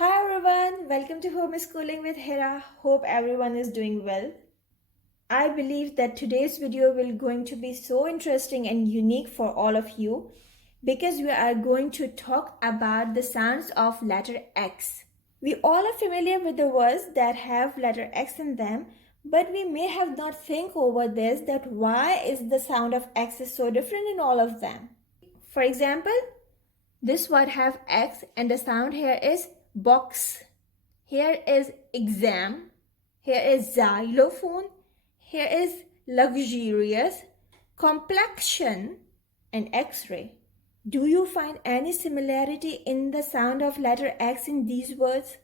Hi everyone, welcome to Homeschooling with Hira. Hope everyone is doing well. I believe that today's video will going to be so interesting and unique for all of you because we are going to talk about the sounds of letter X. We all are familiar with the words that have letter X in them, but we may have not think over this that why is the sound of X is so different in all of them. For example, this word have X and the sound here is box. Here is exam. Here is xylophone. Here is luxurious, complexion, and X-ray. Do you find any similarity in the sound of letter X in these words?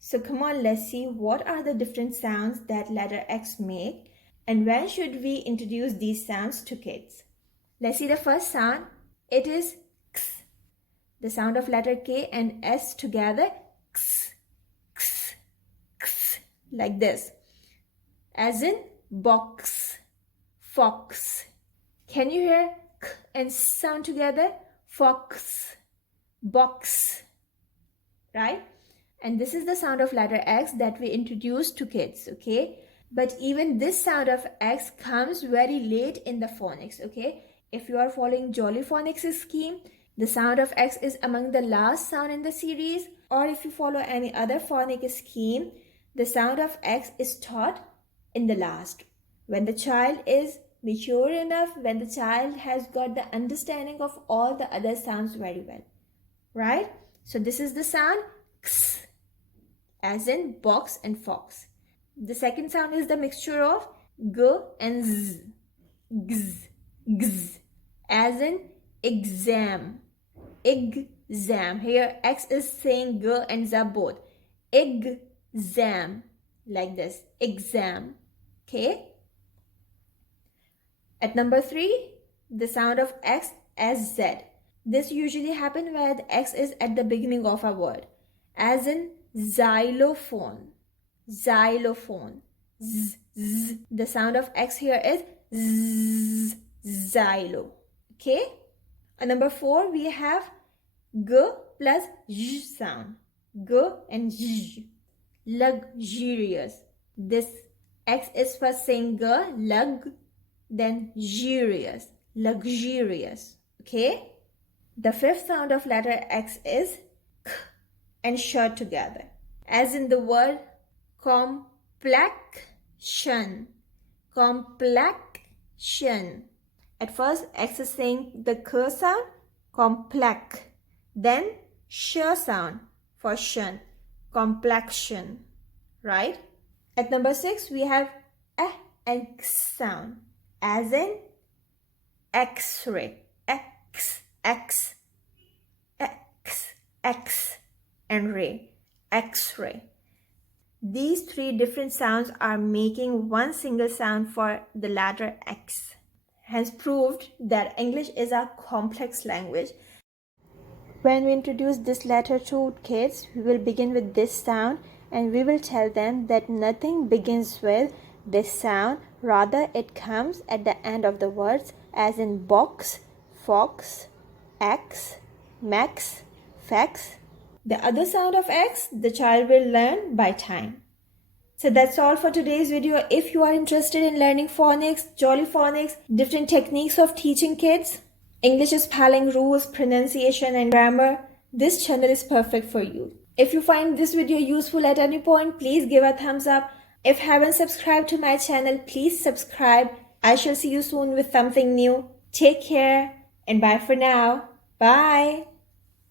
So come on, let's see what are the different sounds that letter X make and when should we introduce these sounds to kids. Let's see the first sound. It is X. The sound of letter K and S together, X, X, X, like this. As in box, fox. Can you hear K and S sound together? Fox, box, right? And this is the sound of letter X that we introduce to kids, okay? But even this sound of X comes very late in the phonics, okay? If you are following Jolly Phonics scheme, the sound of X is among the last sound in the series, or if you follow any other phonic scheme, the sound of X is taught in the last. When the child is mature enough, when the child has got the understanding of all the other sounds very well, right? So this is the sound X, as in box and fox. The second sound is the mixture of G and Z, Gz, Gz, as in exam. Exam. Here X is saying G and Z both. Exam. Like this. Exam. Okay. At number 3, the sound of X as Z. This usually happens where the X is at the beginning of a word. As in xylophone. Xylophone. Z, z. The sound of X here is Z, xylo. Okay. And number 4, we have G plus J sound. G and J. Luxurious. This X is first saying G, lug, then luxurious. Luxurious. Okay? The fifth sound of letter X is K and sh together. As in the word complexion. Complexion. At first, X is saying the K sound, complex. Then, sh sound for shun, complexion. Right? At number 6, we have and X sound. As in X-ray. X, X, X, X, and ray. X-ray. These 3 different sounds are making one single sound for the letter X. Has proved that English is a complex language. When we introduce this letter to kids, we will begin with this sound and we will tell them that nothing begins with this sound, rather it comes at the end of the words, as in box, fox, X, max, fax. The other sound of X, the child will learn by time. So that's all for today's video. If you are interested in learning phonics, Jolly Phonics, different techniques of teaching kids, English spelling rules, pronunciation and grammar, this channel is perfect for you. If you find this video useful at any point, please give a thumbs up. If you haven't subscribed to my channel, please subscribe. I shall see you soon with something new. Take care and bye for now. Bye.